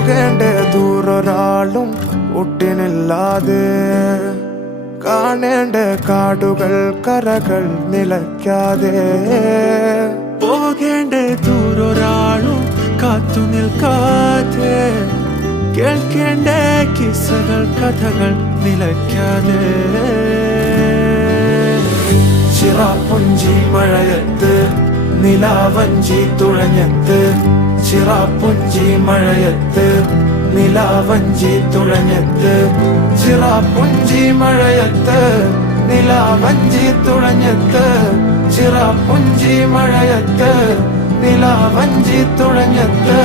പോകേണ്ട ദൂരൊരാളും ഒട്ടിനില്ലാതെ കാണേണ്ട കാടുകൾ കരകൾ നിലയ്ക്കാതെ പോകേണ്ട ദൂരൊരാളും കാത്തു നിൽക്കാതെ കേൾക്കേണ്ട കിസ്സകൾ കഥകൾ നിലയ്ക്കാതെ ചിറാപ്പുഞ്ചി മഴയത്ത് നിലാവഞ്ചി തുഴഞ്ഞത്ത് ചിറാപ്പുഞ്ചി മഴയത്ത് നിലാവഞ്ചി തുഴഞ്ഞത്ത് ചിറാപ്പുഞ്ചി മഴയത്ത് നിലാവഞ്ചി തുഴഞ്ഞത്ത് ചിറാപ്പുഞ്ചി മഴയത്ത് നിലാവഞ്ചി തുഴഞ്ഞത്ത്